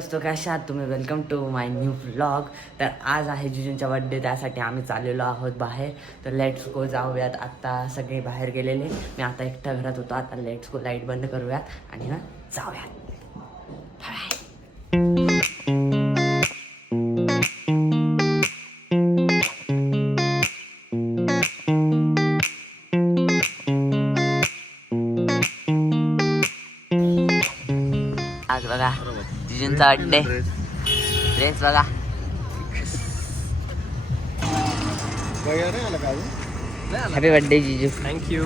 So कशा आहात तुम्ही. Welcome to my new vlog. तर आज आहे जिजूंचा बड्डे, त्यासाठी आम्ही चाललेलो आहोत बाहेर. तर लेट्स गो, जाऊयात. आत्ता सगळे बाहेर गेलेले, मी आता एकटा घरात होतो. आता लेट्स गो, लाईट बंद करूयात आणि ना जाऊयात. आज बघा जिजूंचा बड्डे, ड्रेस बघा. हॅपी बर्थडे जिजू. थँक्यू.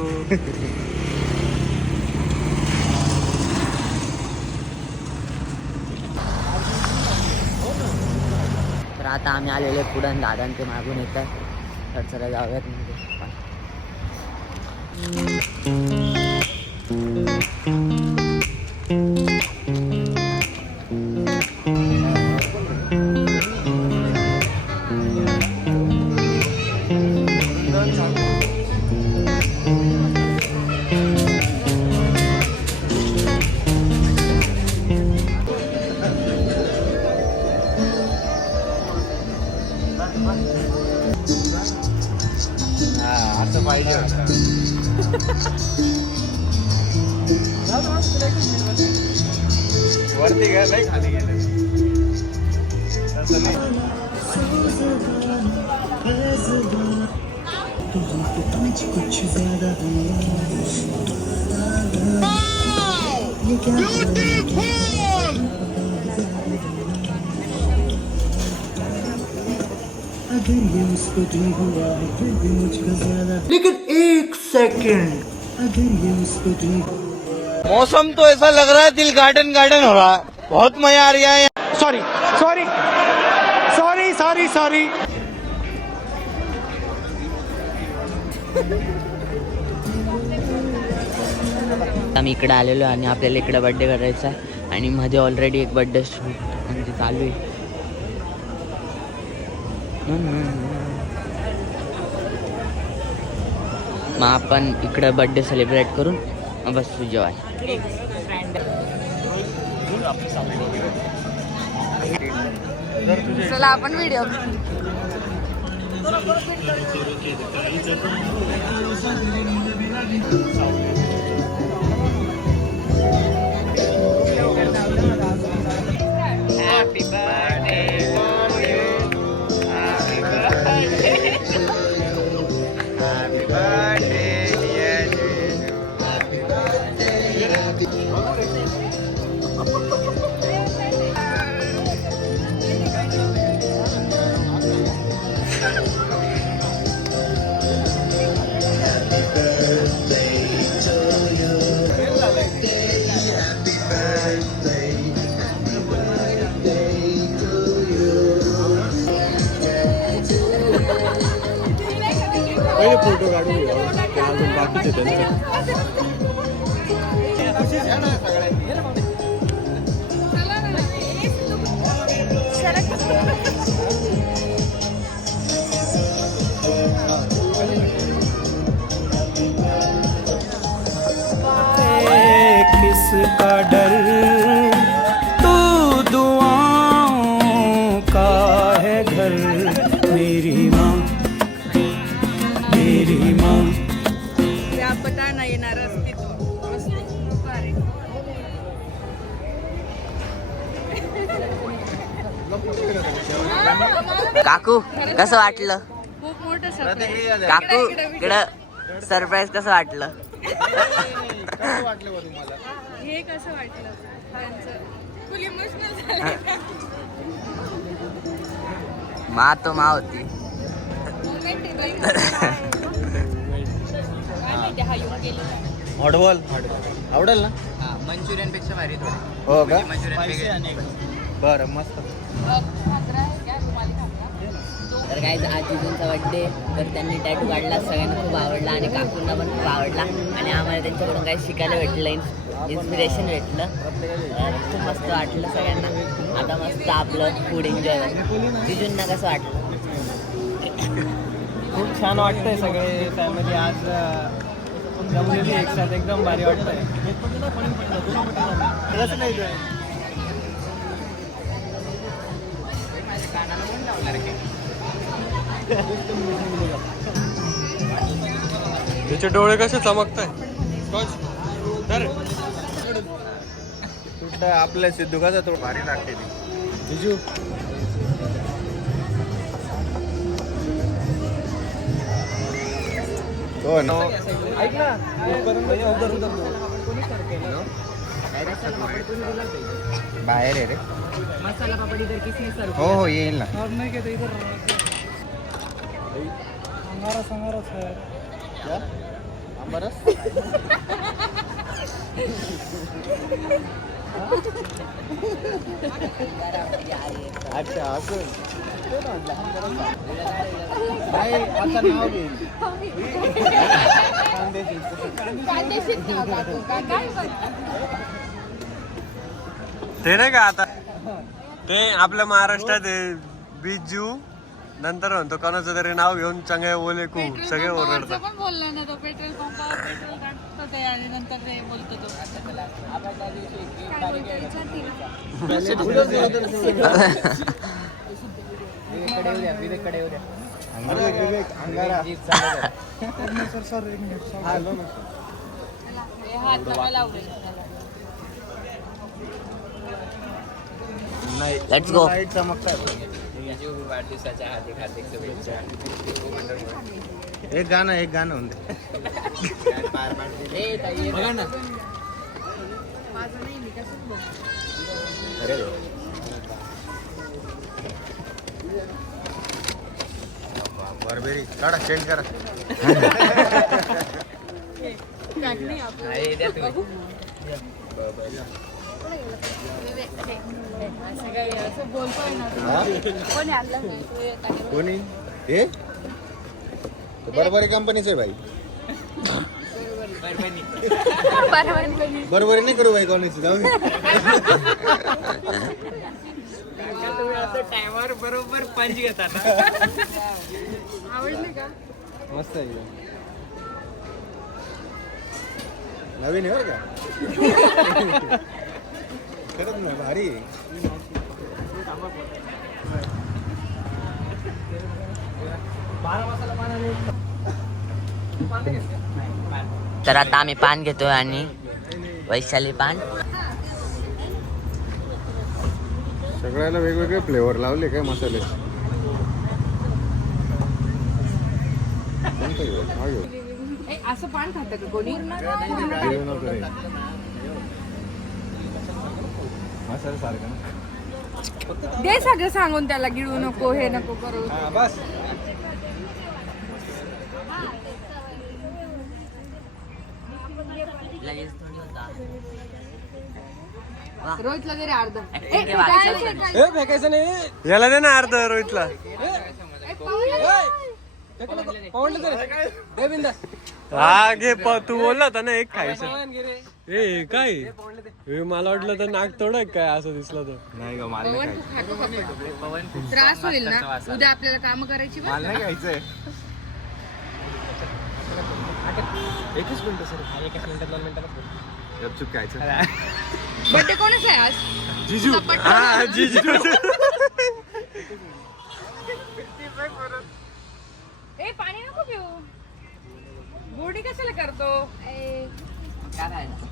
तर आता आम्ही आलेले पुढं, दादांचे ते मागून येतात. तर चला जाऊयात म्हणजे. असं पाहिजे वरती घ्या, नाही खाली गेलं तसं नाही. लेकिन एक सेकंड, मौसम तो ऐसा लग रहा है दिल गार्डन गार्डन हो रहा है. बहुत मजा आ रहा है. Sorry sorry sorry sorry sorry. आम्ही इकडे आलेलो आणि आपल्याला इकडे बड्डे करायचा आहे. आणि मध्ये ऑलरेडी एक बड्डे शूट म्हणजे चालू आहे. मग आपण इकडं बड्डे सेलिब्रेट करून मग बसू जेवाय. चला आपण video. Happy birthday to you. Happy birthday. Happy birthday dear Jeju. Happy birthday. पहिले फोटो काढून घ्या, अजून बाकीचे त्यांचे. किसका डर तू दुआओं का है घर. मेरी माँ मेरी माँ. व्यापटाना येणार अस्तित्व. काकू कसं वाटलं? खूप मोठं सरप्राईज. काकू इकडं सरप्राईज कसं वाटलं? हे कसं वाटलं त्यांचं? फुल इमोशनल झाले. मा तो मा होती. हॉटबॉल आवडेल ना? मंचुरियन पेक्षा भारी थोडी. हो का? मंचुरियन. बरं मस्त. तर काय आज जिजूंचा बड्डे, तर त्यांनी टॅटू काढला. सगळ्यांना खूप आवडला आणि काकूंना पण खूप आवडला. आणि आम्हाला त्यांच्याकडून काही शिकायला भेटलं, इन्स्पिरेशन भेटलं. खूप मस्त वाटलं सगळ्यांना. आता मस्त आपलं फूड एन्जॉय. जिजूंना कसं वाटलं? खूप छान वाटतंय. सगळे फॅमिली आज जमलेली एकसाथ, एकदम भारी वाटतंय. त्याचे डोळे कसे चमकताय. आपल्या सिद्धुकाचा तो भारी लागते बिजू. हो ना. ऐक ना उधर उधर बाहेर आहे रे. मसाला पापडी तर किसने सर्व हो हो येईल ना. अच्छा असं नाही आता नाव घेईल. ते नाही का आता ते आपल्या महाराष्ट्रात बिजू नंतर म्हणतो कोणाचं तरी नाव घेऊन चांगले ओले कू सगळे ओरडतात. पण बोलला ना तो पेट्रोल पंपावर पेट्रोल टाकतो ते आणि नंतर ते बोलतो तो. हात नका लावू रे. Let's go. एक गाणं होऊन दे. बघा ना. माझं नाही मी कसं बघ. बरबेरी काढा चेंज करा. नाही आपलं बघू. असं काय असं बोलतोय ना तू. कोणी आणलं कोणी हे बरबरी कंपनीचं आहे भाई. बरोबर नाही करू भाई कोणाची जाऊ. टायमावर बरोबर पंच घेतात. आवडले का? मस्त आहे. नवीन आहे बरं का. खरंच ना भारी आहे. तर आता आम्ही पान घेतोय आणि वैशाली पान. सगळ्याला वेगवेगळे फ्लेवर लावले काय मसाले. असं पान खातं का कोणी? मसाला सारखं दे सगळं सांगून त्याला गिळू नको हे नको करू. बस. रोहितला दे रे अर्ध. फेकायचं नाही. याला दे ना अर्ध रोहितला. हा घे तू बोलला होता ना एक खायचं. ए काय हे मला वाटलं तर नाक तोड काय असं दिसलं तर. नाही ग मला पवन तू खातो का पण? त्रास होईल ना उद्या आपल्याला काम करायची. मला नाही खायचंय. एकच मिनिट सर. एकच मिनिटात 2 मिनिटाला गपचूप खायचं. बर्थडे कोणाचा आहे आज? जिजू. चपट हा जिजू. ए पाणी नको पिऊ. गोडी कशाला करतो?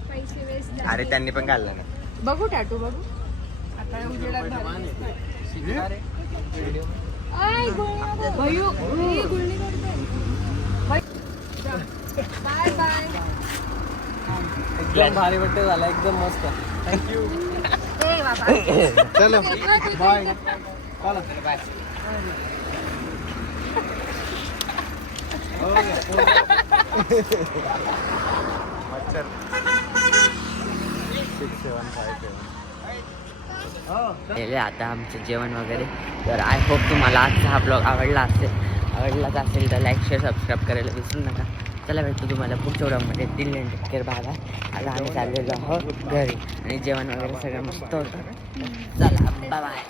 पैसे वेस्ट. अरे त्यांनी पण घाललं ना. बघू टॅटू बघू. आता उजेडात भयू गुळणी करतोय. Bye bye. एकदम भारी बर्थडे झाला एकदम मस्त. थँक्यू. ए बाबा चलो बाय. बाय. मच्छर 6, 7, 5, 7. आता आमचं जेवण वगैरे. तर आय होप तुम्हाला आजचा हा ब्लॉग आवडलाच असेल तर लाईक शेअर सबस्क्राईब करायला विसरू नका. चला भेटतो तुम्हाला पुढच्या व्हिडिओमध्ये. Till then take care. Bye. आता आम्ही चाललेलो आहोत घरी आणि जेवण वगैरे सगळं मस्त होतं. चला बाय बाय.